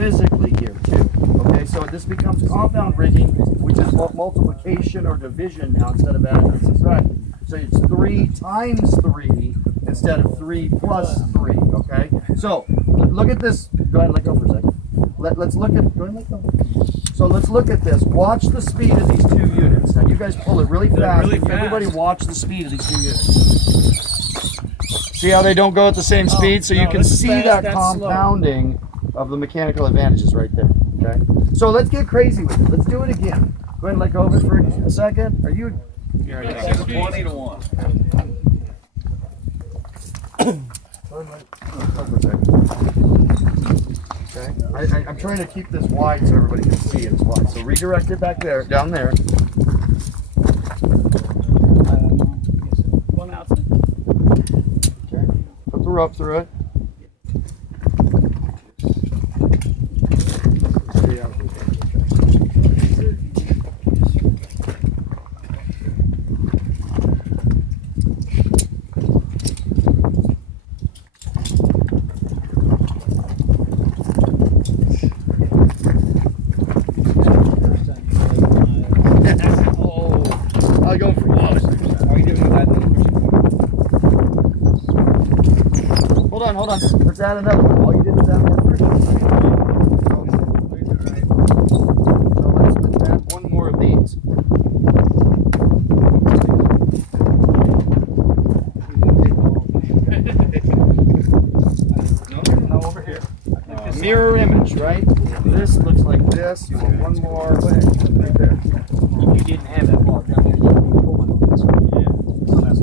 physically here too. Okay, so this becomes compound rigging, which is multiplication or division now instead of adding and subtracting. So it's 3 times 3 instead of 3 plus 3. Okay, so look at this. Go ahead and let go for a second. Let's look at. Go ahead and let go. So let's look at this. Watch the speed of these 2 units. Now you guys pull it really fast. Really fast. Everybody watch the speed of these 2 units. See how they don't go at the same speed? So you can see that compounding of the mechanical advantages right there. Okay. So let's get crazy with it. Let's do it again. Go ahead and let go of it for a second. Are you? 20 to 1. Okay. I'm trying to keep this wide so everybody can see it's wide. So redirect it back there, down there. One outside. Okay. Put the rope through it. Hold on. Let's add another one. All you did was add more friction. So let's add one more of these. No, over here. Mirror image, right? This looks like this. You want one more. Go ahead. Right there. You didn't have that block down there. You can pull one on this one. Yeah. So that's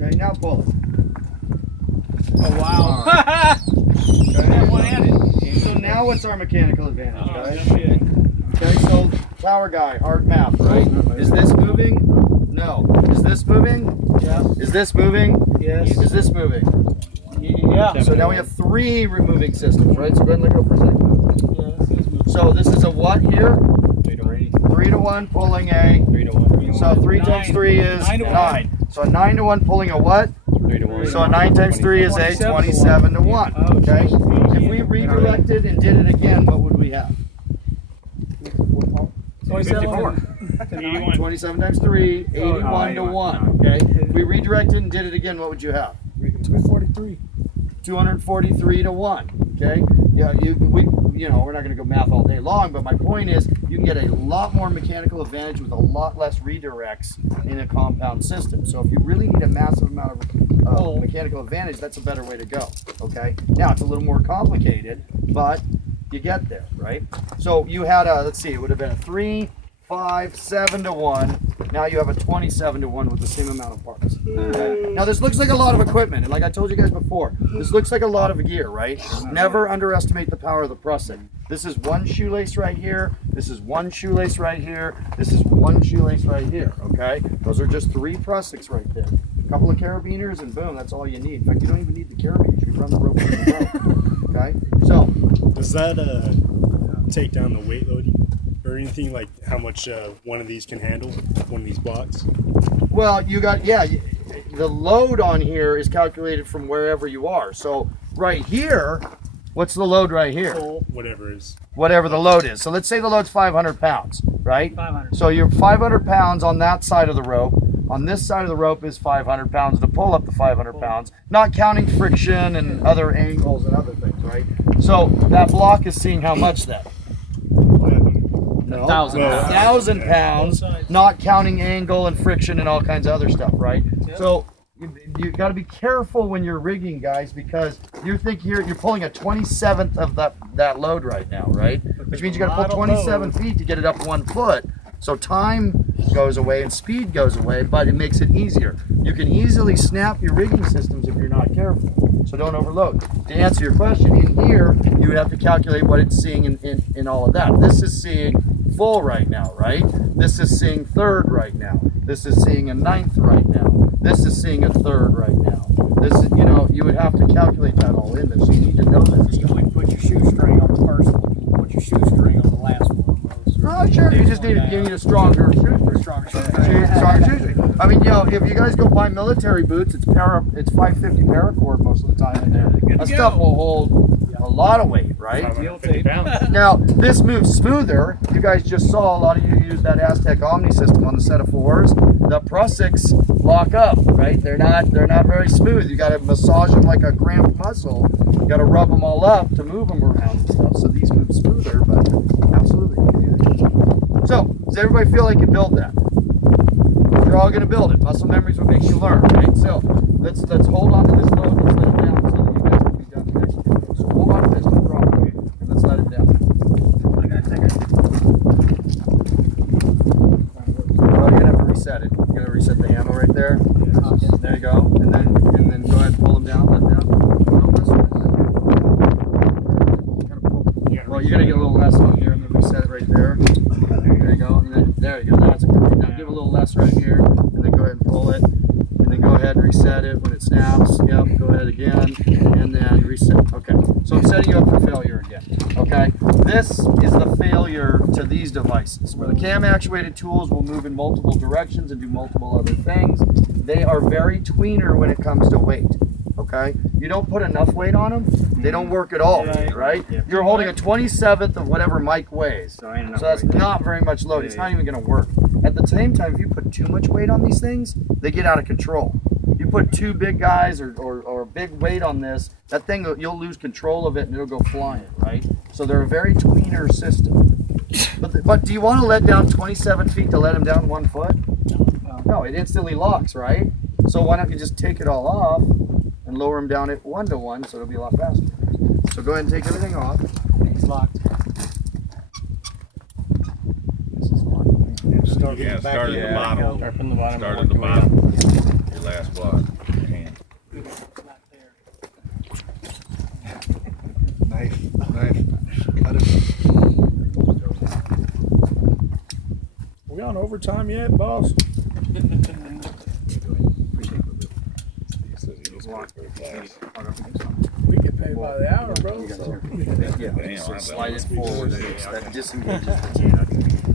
Okay, now pull it. Oh, wow. Okay. One-handed. So now what's our mechanical advantage, guys? Okay. Okay, so power guy, hard math, right? Is this moving? No. Is this moving? Yeah. Is this moving? Yes. Is this moving? Yeah. So now we have 3 removing systems, right? So go ahead and let go for a second. So this is a what here? 3 to 1 pulling a. 3 to 1. So 3 times 3 is 9. So a 9 to 1 pulling a what? 3 to 1. So a 9 times 3 is a 27 to 1. Okay? If we redirected and did it again, what would we have? 54. 27 times 3, 81 to 1. Okay? If we redirected and did it again, what would you have? 243. 243 to 1. Okay? Yeah, we're not going to go math all day long, but my point is you can get a lot more mechanical advantage with a lot less redirects in a compound system. So if you really need a massive amount of mechanical advantage, that's a better way to go. Okay? Now it's a little more complicated, but you get there, right? So you had let's see, it would have been a 3, 5, 7 to 1. Now you have a 27 to 1 with the same amount of parts. Okay? Now this looks like a lot of equipment, and like I told you guys before, this looks like a lot of gear, right? Never underestimate the power of the pressing. This is 1 shoelace right here. This is 1 shoelace right here. This is 1 shoelace right here, okay? Those are just 3 prussics right there. A couple of carabiners and boom, that's all you need. In fact, you don't even need the carabiners. You run the rope with the rope, okay? So. Does that take down the weight load or anything, like how much one of these can handle, one of these blocks? Well, you got, the load on here is calculated from wherever you are. So right here, what's the load right here? Whatever the load is. So let's say the load's 500 pounds, right? 500. So you're 500 pounds on that side of the rope. On this side of the rope is 500 pounds to pull up the 500 pounds, not counting friction and other angles and other things, right? So that block is seeing how much then? No, 1,000 pounds, not counting angle and friction and all kinds of other stuff, right? Yep. So you got to be careful when you're rigging, guys, because you're pulling a 27th of that load right now, right? Which means you got to pull 27 feet to get it up 1 foot. So time goes away and speed goes away, but it makes it easier. You can easily snap your rigging systems if you're not careful. so don't overload. To answer your question, in here, you would have to calculate what it's seeing in all of that. This is seeing full right now, right? This is seeing third right now. This is seeing a ninth right now. This is seeing a third right now. This is, you know, you would have to calculate that all in there, so you need to know this. You wouldn't put your shoestring on the first one, put your shoestring on the last one. Oh, sure, you just need a stronger shoestring. Stronger Stronger shoestring. I mean, you know, if you guys go buy military boots, it's 550 paracord most of the time in there. That stuff will hold a lot of weight, right? 550 pounds. Now, this moves smoother. You guys just saw a lot of you use that Aztec Omni system on the set of 4s. The Prussics lock up, right? They're not very smooth. You got to massage them like a cramped muscle. You got to rub them all up to move them around and stuff. So these move smoother, but absolutely you can do that. So, does everybody feel they can build that? You're all going to build it. Muscle memory is what makes you learn, right? So, let's hold on to this load. Let's let it down so that you guys can be done next video. So hold on to this, no problem, okay? And let's let it down. Well, you're gonna have to reset it. You're gonna reset the handle right there. There you go. And then go ahead and pull them down, let them down. Well, you're gonna get a little less on here and then reset it right there. There you go. And then there you go. That's good. Now give a little less right here and then go ahead and pull it. And then go ahead and reset it when it snaps. Yep, go ahead again. And then reset. Okay. So I'm setting you up for failure again. Okay. This is the failure to these devices, where the cam actuated tools will move in multiple directions and do multiple other things. They are very tweener when it comes to weight. Okay, you don't put enough weight on them, they don't work at all, right? You're holding a 27th of whatever Mike weighs, so that's not very much load. It's not even going to work. At the same time, if you put too much weight on these things, they get out of control. You put two big guys or a big weight on this, that thing, you'll lose control of it and it'll go flying, right? So they're a very tweener system. But do you want to let down 27 feet to let them down 1 foot? No, it instantly locks, right? So why don't you just take it all off and lower them down at 1 to 1, so it'll be a lot faster. So go ahead and take everything off. It's locked. Start at the bottom. Start from the bottom. Start at the bottom. Your last block. Your hand. Knife. Cut it. We on overtime yet, boss? We get paid by the hour, bro. So slide it forward. That disengages the can.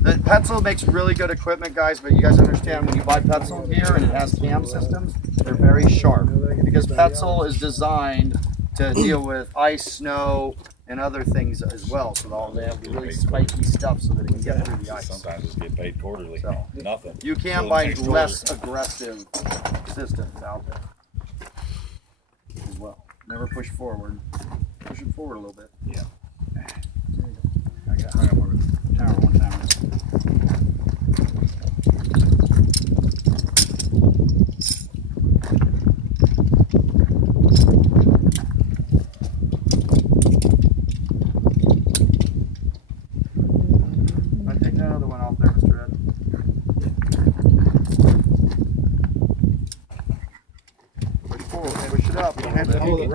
The Petzl makes really good equipment, guys, but you guys understand when you buy Petzl gear and it has cam systems, they're very sharp because Petzl is designed to deal with ice, snow, and other things as well. So they have really spiky stuff so that it can get through the ice. Sometimes just get paid quarterly. So, Nothing. you can buy less aggressive systems out there as well. Never push forward. Push it forward a little bit. Yeah. There you go. I got hung up on the tower one time. I take that other one off there, Mr. Ed. Push forward, push it up.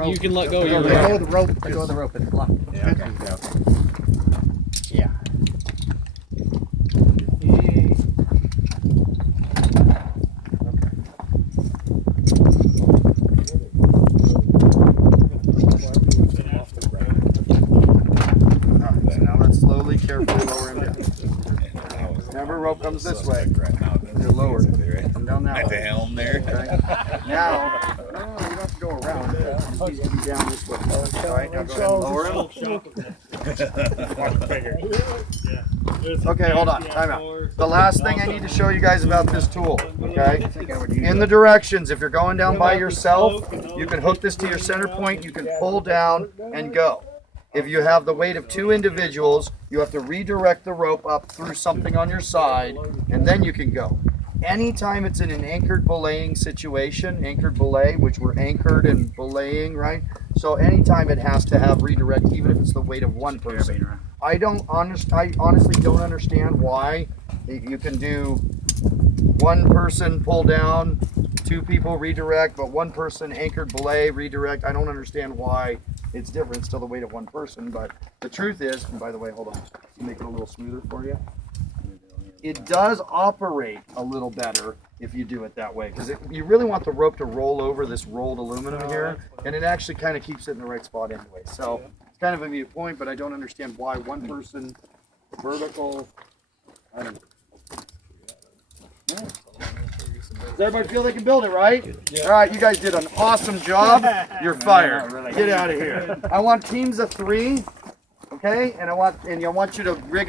You can let go of Let your go of the rope. Let go of the rope and block. Yeah, okay. Yeah. Alright, so now let's slowly, carefully lower him down. Remember, rope comes this way. You're lower. Come down that At the way. helm there. Okay. Now, no, you don't have to go around. It just needs to be down this way. Alright, now go ahead and lower him. Okay, hold on. Time out. The last thing I need to show you guys about this tool, okay? In the directions, if you're going down by yourself, you can hook this to your center point, you can pull down and go. If you have the weight of 2 individuals, you have to redirect the rope up through something on your side, and then you can go. Anytime it's in an anchored belaying situation, anchored belay, which we're anchored and belaying, right? So anytime it has to have redirect, even if it's the weight of 1 person. I honestly don't understand why you can do 1 person pull down, 2 people redirect, but 1 person anchored belay redirect. I don't understand why it's different. It's still the weight of 1 person, but the truth is, and by the way, hold on, make it a little smoother for you. It does operate a little better if you do it that way, because you really want the rope to roll over this rolled aluminum here, and it actually kind of keeps it in the right spot anyway. So it's kind of a mute point, but I don't understand why 1 person vertical. I don't know. Does everybody feel they can build it, right? Yeah. All right, you guys did an awesome job. You're fired. Get out of here. I want teams of 3, okay? And I want you to rig